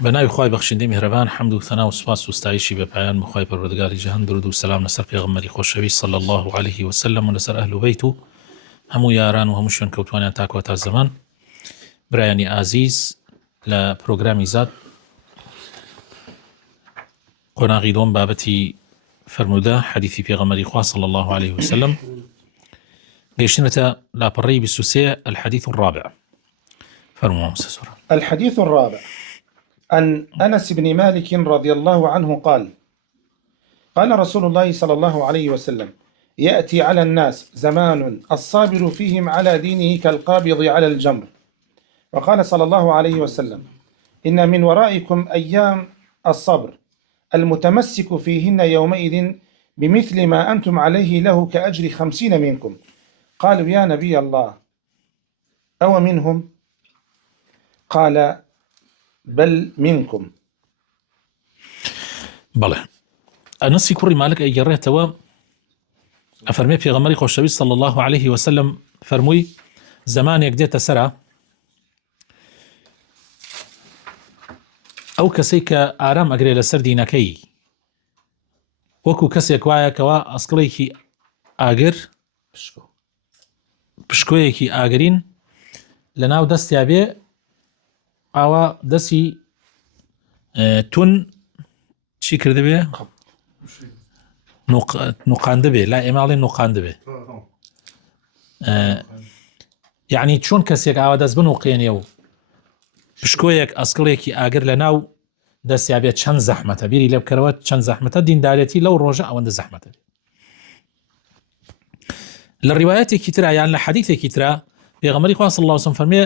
بناوی خوای بەخشندەی میهرەبان حەمد و ثنا و سوپاس و ستایشی بە پایان بخوای پەروەردگاری جەهان درود و سەلام لەسەر پێغەمبەری خۆشەویست صلی الله عليه وسلم و لەسەر ئەهل و بەیت و هەموو یاران و هەموو شوێن کەوتوانیان تاکوە تا زەمان. برایانی ئازیز لە پرۆگرامی زاد قۆناغی دۆم بابەتی فەرموودە حەدیثی پێغەمبەری خوا صلی الله عليه وسلم گەیشتنەتە لاپەڕەی 23 الحديث الرابع. فرموا سورة. الحديث الرابع عن أنس بن مالك رضي الله عنه قال: قال رسول الله صلى الله عليه وسلم: يأتي على الناس زمان الصابر فيهم على دينه كالقابض على الجمر. وقال صلى الله عليه وسلم: إن من ورائكم أيام الصبر المتمسك فيهن يومئذ بمثل ما أنتم عليه له كأجر 50 منكم. قالوا: يا نبي الله، أو منهم؟ قال: بل منكم. بەڵێ ئەنەسی کوڕی مالک ئەیگەڕێتەوە ئەفەرمێ پێغەمبەری خۆشەویست صلی الله عليه وسلم فەرمووی زمانێک دێتە سەرا ئەو کەسەی کە ئارام ئەگرێ لەسەر دینەکەی وەکو کەسێک وایە کەوا ئەسکڵێکی ئاگر پشکۆیەکی ئاگرین لە ناو دەستیا بێ ئاوا دەستی تون چی کرده بێ نوقاندە بێ لا ئێماڵێن نوقاندە بێ یعنی چۆن کەسێک ئاوا دەست بنوقێنێ و پشکۆیەک ئەسکڵێکی ئاگر لە ناو دەستیا بێت چەند زەحمەتە بیری لێ بکەرەوە چەند زەحمەتە دیندارەتی لەو ڕۆژە ئەوەندە زەحمەتە. لە ڕیوایەتێکی ترا یان لە حەدیثێکی ترا پێغەمبەری خوا صلی الله عليه وسلم فەرمێ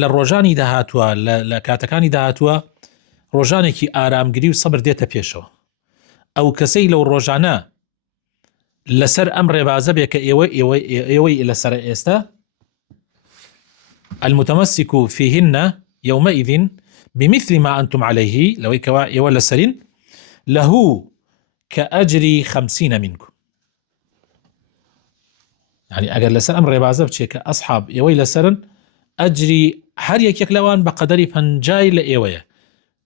لە ڕۆژانی داهاتووە لە کاتەکانی داهاتووە ڕۆژانێکی ئارامگری و سەبر دێتە پێشەوە. ئەو کەسەی لەو ڕۆژانە لەسەر ئەم ڕێبازە بێ کە ئێوەی لەسەر ئێستا المتمسك فيهن يومئذ بمثل ما أنتم عليه لەوەی کەوا ئێوە لەسەرین له كأجر 50 منكم. يعني ئەگەر لەسەر ئەم ڕێبازە بچێ کە ئەسحاب ئێوەی لەسەرن ئەجری هەر یەکێک لەوان بە قەدەری 50 لە ئێوەیە.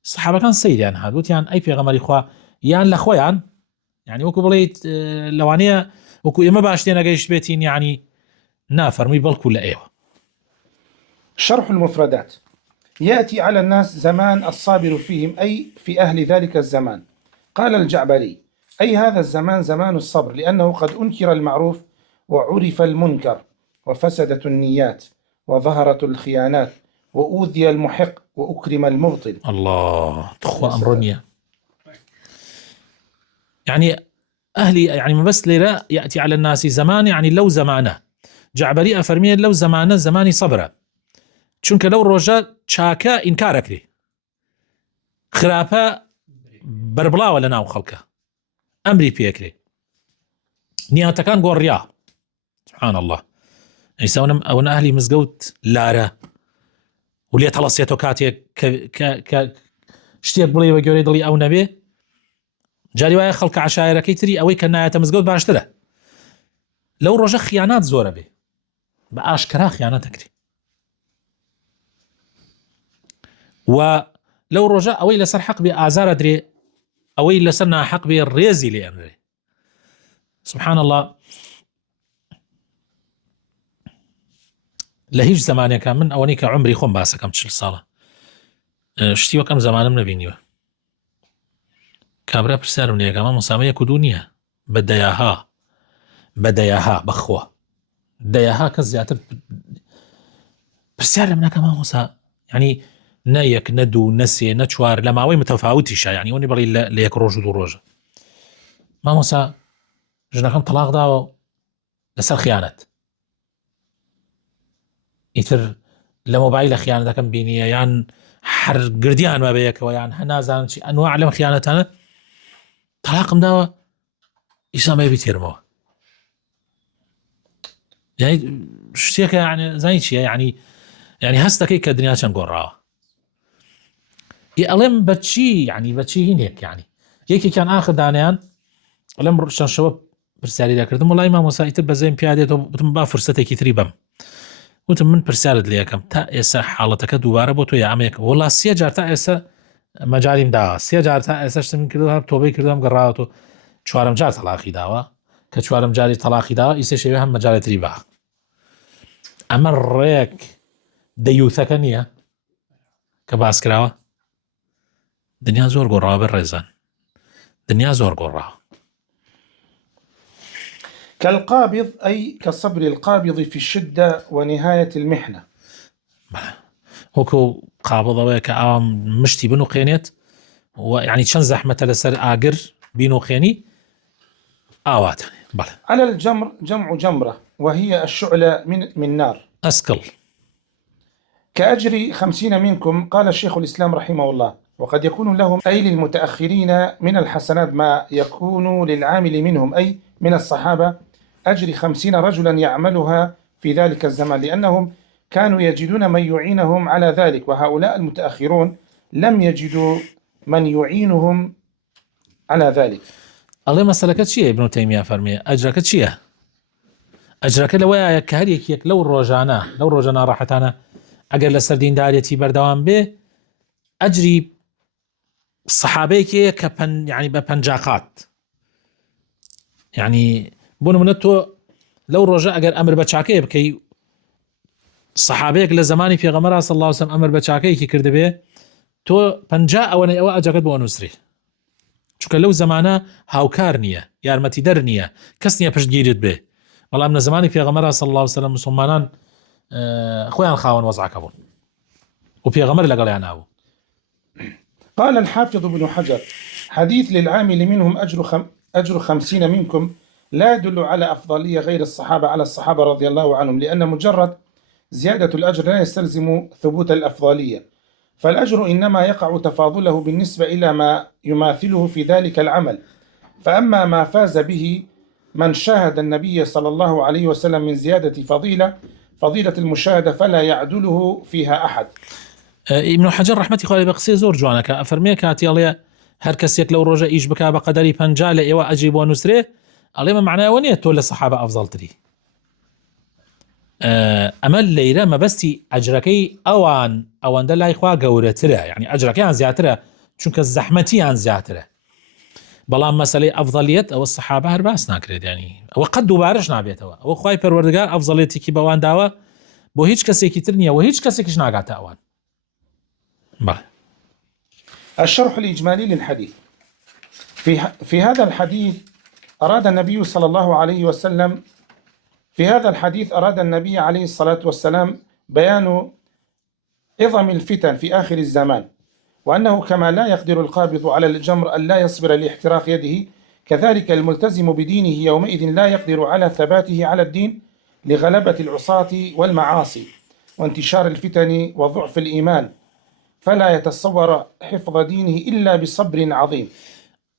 سەحابەکان سەیریان هات وتیان ئەی پێغەمبەری خوا یان لە خۆیان یعنی وەکو بڵێیت لەوانەیە وەکو ئێمە باش تێ نەگەیشت بێتین یعنی نافەرمووی بەڵکو لە ئێوە. شرح المفردات: يأتي على الناس زمان الصابر فيهم أي في أهل ذلك الزمان. قال الجعبري: أي هذا الزمان زمان الصبر، لأنه قد أنكر المعروف وعرف المنكر وفسدت النيات وظهرت الخيانات وأوذي المحق وأكرم المبطل. الله تخوى أمرنيا يعني أهلي يعني ما بس ليرا يأتي على الناس زمان يعني لو زمانه جعبري أفرمي لو زمانه زماني صبره چونکە لەو ڕۆژە چاکە ئینکارەکرێ خراپە بەربڵاوە لە ناو خەڵکە ئەمری پێکرێ نیاتەکان گۆڕیا سبحان الله ئەیساونم ئەوە ئەهلی مزگەوت لارە و لێت هەڵەسێتەوە کاتێک کە شتێک بڵێ بە گەورەی دڵی ئەو نەبێ جاری وایە خەڵکە عەشایرەکەی تری ئەوەی کە نایەتە مزگەوت باشترە. لەو ڕۆژە خیانات زۆرە بێ بە ئاشکرا خیانەتەکرێ و لەو ڕۆژە ئەوەی لەسەر حەق بێ ئازارە درێ ئەوەی لەسەر ناحەق بێ ڕێزی لێ ئەنرێ. سبحان الله لە هیچ زمانێکە من ئەوەی کە عمری خۆم باسەکەم 40 ساڵە شتی وەکەم زمانم نەبینیوە. کابرا پرسیارم لێ ئەمە مۆسامە یەک و دوو نییە بەدەیاها بەخوا دەیاها کەس زیاتر پرسیار لە منەکە مامۆسا یعنی نە یەک نە دوو نە سێ نە چوار لە ماوەی متەفاوتیشە یعنی وەنی بڵی لە یەک ڕۆژ و دوو ڕۆژە مامۆسا ژنەکەم تەلاق داوە لەسەر خیانەت ئیتر لە مۆبایل لە خیانەتەکەم بینیە یان هەر گردیان ما بەیەکەوە یان هە نازانم چی ئەنواع لەم خیانەتانە تەلاقم داوە ئیسان بەیە بیتێرمەوە یعنی شتێکە یعنی زانی چیە یعنی هەستەکەی کە دنیا چەند گۆڕاوە ئەڵێم بەچی یعنی بەچی هینێک یعنی یەکێکیان ئاخر دانیان ئەڵێم شەوە پرسیاری دەکردم وڵای مامۆسا ئیتر بەزەیم پیادێتەوە بتم با فرسەتێکی تری بەم وتم من پرسیارت لێکم تا ئێستا حاڵەتەکە دووبارە بۆ تۆ یامەیەک وڵا 3 جار تا ئێستا مەجاریم داوە 3 جار تا ئێستا شتم کردو تۆبەی کردم گەڕاوەوە چوارم جار تەلاقی داوە کە چوارم جاری تەلاقی داوە ئیسێ شێوێ هەم مەجارێتری با ئەمە ڕێک دەیوتەکە نییە کە باس کراوە دنیا زۆر گۆڕاوە بە ڕێزان دنیا زۆر گۆڕاوە كالقابض أي كصبر القابض في الشدة ونهاية المحنة. وەکو قابڵەوەی کە ئاوام مشتی بنوقێنێت ويعني چەند زەحمەتە لەسەر ئاگر بینوقێنی ئاواتە. بەڵێ على الجمر جمع جمرة وهي الشعلة من نار. أسكل. كأجر 50 منكم قال الشيخ الإسلام رحمه الله وقد يكون لهم أي للمتأخرين من الحسنات ما يكون للعامل منهم أي من الصحابة أجر 50 رجلا يعملها في ذلك الزمان لأنهم كانوا يجدون من يعينهم على ذلك وهؤلاء المتأخرون لم يجدوا من يعينهم على ذلك. الله مسألة چییە ابن تيمية فەرمیێ ئەجرەکە چییە؟ ئەجرەکە لەوەیە کە هەر یەکێک لەو ڕۆژانە ڕاحەتانە ئەگەر لەسەر دیندارێتی بەردەوام بێ ئەجری سەحابەیەکێ کە یعنی بە 50 قات یعنی بۆ نمونە تۆ لەو ڕۆژە ئەگەر ئەمر بە چاکەیە بکەی سەحابەیەک لە زمانی پێغەمبەر صلی الله علیه و سلم ئەمر بە چاکەیەکی کردبێ تۆ 50 ئەوەنەی ئەوە ئەجرەکەت بۆ نووسری چونکە لەو زمانە هاوکار نییە یارمەتیدەر نییە کەس نییە پشتگیرت بێ بەڵام لە زمانی پێغەمبەر صلی الله علیه و سلم مسلمانان خۆیان خاوەن وەزعەکە بوون و پێغەمبەر لەگەڵیان نابوو. قال الحافظ ابن حجر حديث للعامل منهم أجر 50 منكم لا يدل على أفضلية غير الصحابة على الصحابة رضي الله عنهم لأن مجرد زيادة الأجر لا يستلزم ثبوت الأفضلية فالأجر إنما يقع تفاضله بالنسبة إلى ما يماثله في ذلك العمل فأما ما فاز به من شاهد النبي صلى الله عليه وسلم من زيادة فضيلة المشاهدة فلا يعدله فيها أحد. ابن حجر رحمەتی خوای بە قسەی زۆر جوانەکە ئەفەرمێ کاتیڵێ هەر کەسێک لەو ڕۆژە ئیش بکا بە قەدەری 50 لە ئێوە ئەجری بۆ نووسرێ ئەڵێمە معناوە نییە تۆ لە سەحابە ئەفزەڵتری ئەمە لەیرە مەبەستی ئەجرەکەی ئەوەندە لای خوا گەورەترە یعنی ئەجرەکەیان زیاترە چونکە زەحمەتیان زیاترە بەڵام مەسەلەی ئەفضەلیەت ئەوە سەحابە هەر باس ناکرێت ینی ئەوە قەت دووبارەش نابێتەوە ئەوە خوای پەروەردگار ئەفضەلیەتێکی بەوان داوە بۆ هیچ کەسێکی تر نییە و هیچ کەسێکیش ناگاتە ئەوان. الشرح الإجمالي للحديث في هذا الحديث أراد النبي صلى الله عليه وسلم في هذا الحديث أراد النبي عليه الصلاة والسلام بيان عظم الفتن في آخر الزمان وأنه كما لا يقدر القابض على الجمر أن لا يصبر لاحتراق يده كذلك الملتزم بدينه يومئذ لا يقدر على ثباته على الدين لغلبة العصاة والمعاصي وانتشار الفتن وضعف الإيمان فلا يتصور حفظ دينه إلا بصبر عظيم.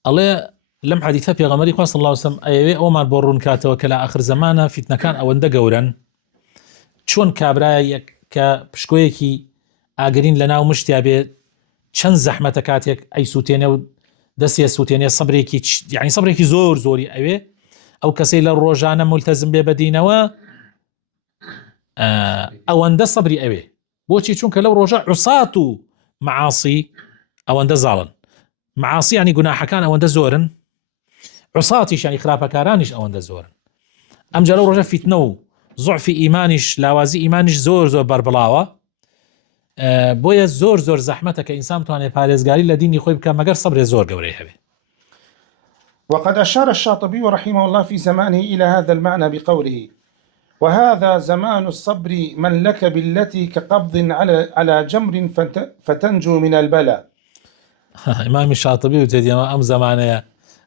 الله لم حديثة في غمري صلى الله عليه وسلم أيوة أومان بورون كاتوا كلا آخر زمانه فتنة كان أو اندى جورا شون كابرايا كبشكويكي آجرين لنا ومشتيابي چەند زەحمەتە کاتێک ئەی سووتێنێ و دەستێ سووتێنێ سەبرێکی یعنی سەبرێکی زۆر زۆری ئەوێ ئەو کەسەی لە ڕۆژانە مولتەزم بێ بەدینەوە ئەوەندە سەبری ئەوێ بۆچی چونکە لەو ڕۆژە عوسات و معاسی ئەوەندە زاڵن معاسی ینی گوناحەکان ئەوەندە زۆرن عوساتیش ینی خراپەکارانیش ئەوەندە زۆرن ئەمجا لەو ڕۆژە فیتنە و زوعفی ئیمانیش لاوازی ئیمانیش زۆر بەربڵاوە بۆیە زۆر زەحمەتە کە ئینسان بتوانێت پارێزگاری لە دینی خۆی بکە مەگەر سەبرێ زۆر گەورەی هەبێ. وقد أشار الشاطبي رحمه الله في زمانه إلى هذا المعنى بقوله وهذا زمان الصبر من لك بالتي كقبض على جمر فتنجو من البلاء. إمام الشاطبي وجدي أم زمانه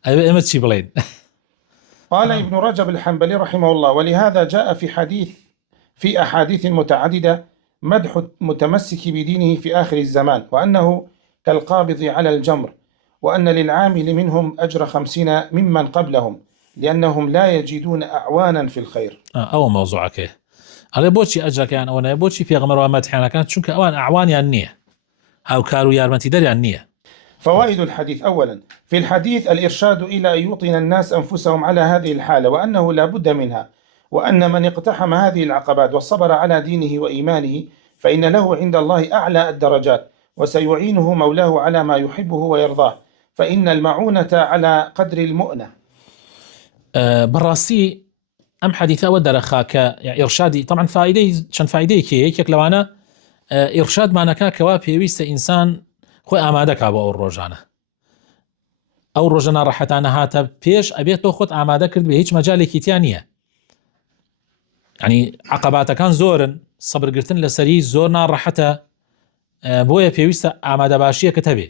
أي متشي بلين. قال ابن رجب الحنبلي رحمه الله ولهذا جاء في أحاديث متعددة مدح المتمسك بدينه في آخر الزمان وأنه كالقابض على الجمر وأن للعامل منهم أجر 50 ممن قبلهم لأنهم لا يجدون أعوانا في الخير. أو موضوعك على بوشي أجرك يعني أنا بوشي في غمر ومدحنا كانت شنك أوان أعوان يعني نية أو كارو يارمتي در يعني نية. فوائد الحديث أولا في الحديث الإرشاد إلى أن يوطن الناس أنفسهم على هذه الحالة وأنه لا بد منها وأن من اقتحم هذه العقبات وصبر على دينه وإيمانه فإن له عند الله أعلى الدرجات، وسيعينه مولاه على ما يحبه ويرضاه، فإن المعونة على قدر المؤنة. بەڕاستی ئەم حەدیثەوە دەرەخا کە ئێرشادی طبعا فائدەی چەند فائدەیەکی یەکێک لەوانە ئێرشادمانەکە کەوا پێویستە ئینسان خۆی ئامادەکا بۆ ئەو ڕۆژانە، ئەو ڕۆژە ناڕەحەتانە هاتە پێش ئەبێت تۆ خۆت ئامادە کرد بە هیچ مەجالێکی تیان نییە. ینی عقباتەکان زۆرن، سەبرگرتن لەسەری زۆر ناڕەحەتە، بۆیە پێویستە ئامادە باشیەکەت هەبێ.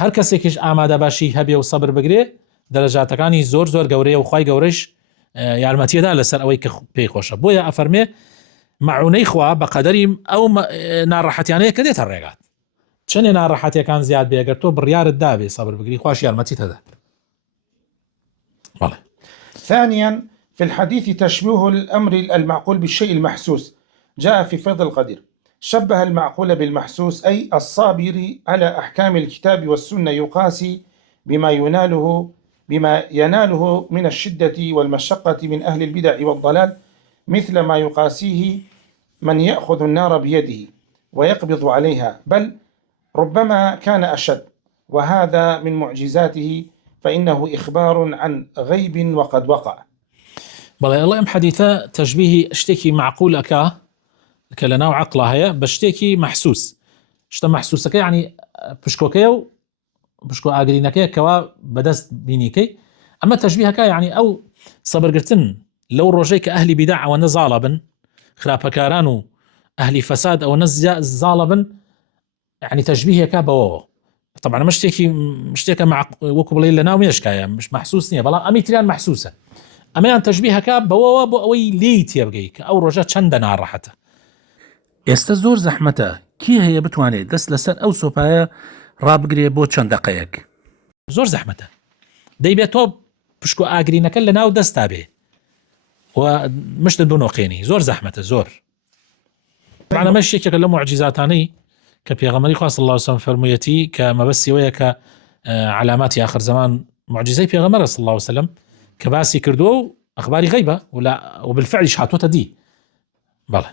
هەر کەسێکیش ئامادە باشی هەبێ و سەبر بگرێ دەرەجاتەکانی زۆر زۆر گەورەیە و خوای گەورەش یارمەتیەدا لەسەر ئەوەی کە پێی خۆشە. بۆیە ئەفەرمێ مەعونەی خوا بە قەدەری ئەو ناڕەحەتیانەیە کە دێتە ڕێگات. چەندێ ناڕەحەتیەکان زیاد بێ ئەگەر تۆ بڕیارت دابێ سەبر بگری خوش یارمەتیت هەدا. ثانيا في الحديث تشبيه الأمر المعقول بالشيء المحسوس، جاء في فيض القدير شبه المعقول بالمحسوس، أي الصابر على أحكام الكتاب والسنة يقاسي بما يناله من الشدة والمشقة من أهل البدع والضلال، مثل ما يقاسيه من يأخذ النار بيده ويقبض عليها، بل ربما كان أشد، وهذا من معجزاته فإنه إخبار عن غيب وقد وقع. بەڵێ ئەڵێ ئەم حەدیثە تەشبیهی شتێکی معقولەکە کە لەناو عەقڵا هەیە بە شتێکی مەحسوس. شتە مەحسوسەکە یعنی پشکۆکەیە و پشکۆ ئاگرینەکەیە کەوا بەدەست بینیکەی. ئەمە تەشبیهەکە یعنی ئەو سەبرگرتن لەو ڕۆژەی کە ئەهلی بیدع ئەوەندە زاڵە بن، خراپەکاران و ئەهلی فەساد ئەوەندە زاڵە بن، یعنی تەشبیهەکە بەوەوە. طبعا ئەمە شتێکە وەکو بڵێ لەناو مێشکایە مش مەحسوس نییە، بەڵام ئەمی تریان مەحسوسە. ئەمەیان تەشبیهەکە بەوەوە بۆ ئەوەی لێی تێبگەی کە ئەو ڕۆژە چەندە ناڕەحەتە. ئێستا زۆر زەحمەتە، کی هەیە بتوانێت دەست لەسەر ئەو سۆپایە ڕابگرێ بۆ چەند دەقەیەک؟ زۆر زەحمەتە. دەیبێت تۆ پشکۆ ئاگرینەکە لەناو دەستا بێ و مشتت بنۆقێنی، زۆر زەحمەتە زۆر. طبعا ئەمە شتێکێکە لە معجزاتانەی کە پێغەمبەری خوا صلی الله علیه وسلم فەرموویەتی کە مەبەستیەوەیە کە علاماتی آخر زمان معجزەی پێغەمبەر صلی الله علیه وسلم کە باسی کردووە و ئەخباری غیبە وبالفعلش هاتووەتە دی. بەڵێ.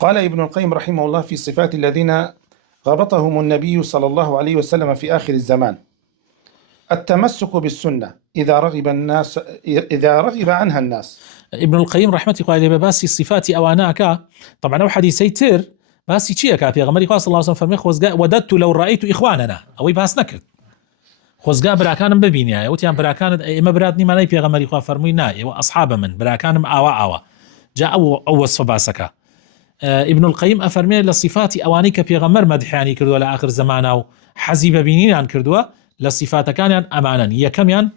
قال ابن القيم رحمه الله في صفات الذين غبطهم النبي صلى الله عليه وسلم في آخر الزمان: التمسك بالسنة إذا رغب عنها الناس. ابن القيم رحمة الله عليه باسي صفات أواناك طبعا أو حديثي تر باسي چیە کە پێغەمبەری خوا صلی الله علیه وسلم فەرمێ وددت لو رأيت إخواننا، ئەوەی باس نەکرد. خۆزگا براکانم ببینایە وتیان براکانت ئێمە برات نیمانەی پێغەمبەری خوا فەرمووی نا ئێوە ئەصحابە من براکانم ئاوا جا ئەو وەصفە باسەکە. ابن القيم أفرمي لصفات أواني كبيغمر مدحاني كردوا لآخر زمانا و حزي ببينينان كردوا لصفات كانيان أمانا يكميان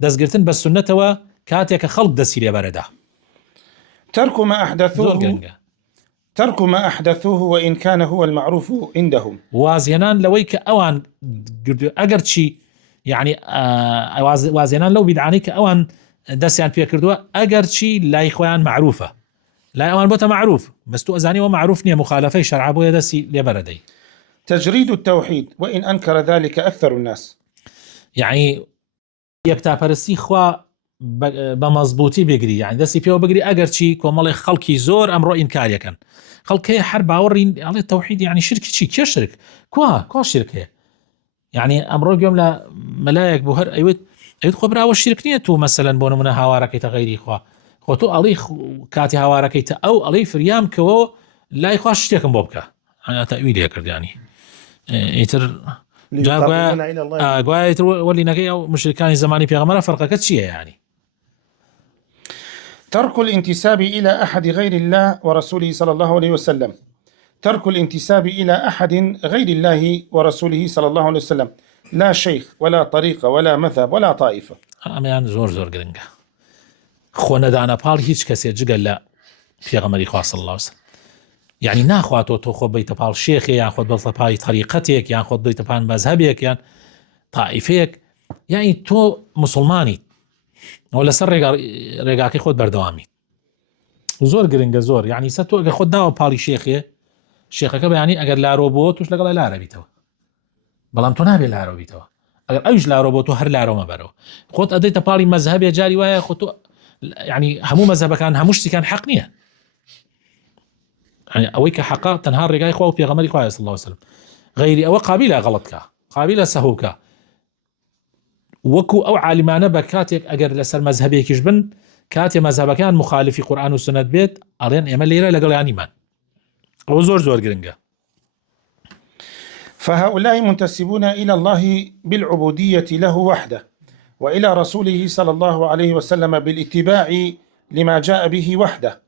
دزگرتن بالسنة و كاتيك خلق دسيري برده. ترك ما أحدثوه وإن كان هو المعروف عندهم. وازينان لويك أوان أقر شي يعني وازينان لو بدعانيك أوان دسيان فيها كردوا أقر شي لا إخوان معروفة، لا أوان بوتا معروف بس تو أزاني ومعروف نية مخالفة شرع بويا دسي لبردي. تجريد التوحيد وإن أنكر ذلك أكثر الناس. يعني يكتابرسي خوا بمضبوطي بيجري يعني دسي فيه بيجري أجرشي كومالي خلقي زور أمر إنكار يكن خلقي حرب أورين على التوحيد يعني شرك شيء كشرك كوا شركة يعني أمر اليوم لا ملاك بهر أيوت خبرة والشرك نيته مثلا بونو من هوارك تغيري خو تو علي كاتي هوارك أو علي فريام كوا لا يخاش تيكم بوبكا أنا تأويل يكرد يعني يتر جاء ولي نجي أو مشركان زماني في غمرة فرق كتشية يعني. ترك الانتساب إلى أحد غير الله ورسوله صلى الله عليه وسلم. ترك الانتساب إلى أحد غير الله ورسوله صلى الله عليه وسلم، لا شيخ ولا طريقة ولا مذهب ولا طائفة. أميان زور قرنجا خونا دانا بال هيج كسي جقل لا في غمري خوا صلى الله عليه وسلم يعني ناخواتو تو خو بيت بال شيخ ياخذ بال طريقتك ياخذ بيت بال مذهبك يعني طائفيك يعني تو مسلماني ولا سر رقاقي خود بردوامي زور قرنجا زور يعني ستو خود داو بالي شيخك يعني اگر لا روبوت وش لقال لا عربي تو بلام تو نابي لا عربي تو اگر ايش لا روبوت هر لا رو ما برو خود اديت بالي مذهب جاري ويا خود يعني همو مذهب كان همشتي كان حق نية يعني أويك حقا تنهار رقاي خوا وبيغمري خوا صلى الله عليه وسلم غيري أو قابلة غلطك قابلة سهوك وكو أو عالمانة بكاتك أجر لسر مذهبي كجبن كاتي مذهب كان مخالف قرآن وسنة بيت أرين إيمان ليرة لقل يعني إيمان أو زور قرنجا. فهؤلاء منتسبون إلى الله بالعبودية له وحده، وإلى رسوله صلى الله عليه وسلم بالاتباع لما جاء به وحده،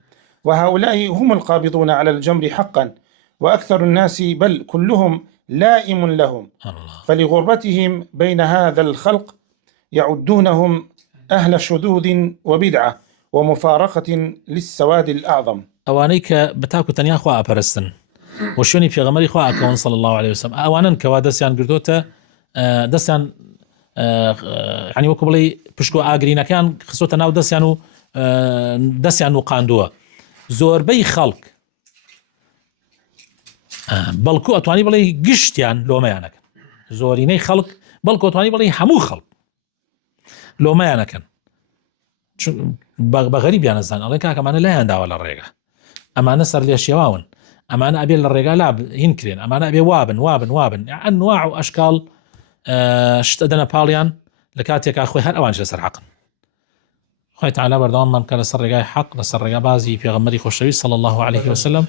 وهؤلاء هم القابضون على الجمر حقا، وأكثر الناس بل كلهم لائم لهم، فلغربتهم بين هذا الخلق يعدونهم أهل شذوذ وبدعة ومفارقة للسواد الأعظم. أوانيك بتاكو تنيا خوا أبرستن وشوني في غمري خوا أكون صلى الله عليه وسلم أوانا كوا دسيان قردوتا دسيان يعني وكبلي بشكو آقرينا كان خصوتا ناو دسيان وقاندوا زوربي خلق بلكو أتواني بلي قشتيان لو ما يعنك زوريني خلق بلكو أتواني بلي حمو خلق لو ما يعنكن بغريب يعني الزان الله كاك أمانا لا يندعوا للرقة أمانا سر لي الشواون أمانا أبي للرقة لا ينكرين أمانا أبي وابن يعني أنواع وأشكال اشتدنا باليان لكاتيك أخوي هر أوان جلسر حقا خوي تعالى بردوان من كان لسر رقاي حق لسر رقا بازي في غمري خوشوي صلى الله عليه وسلم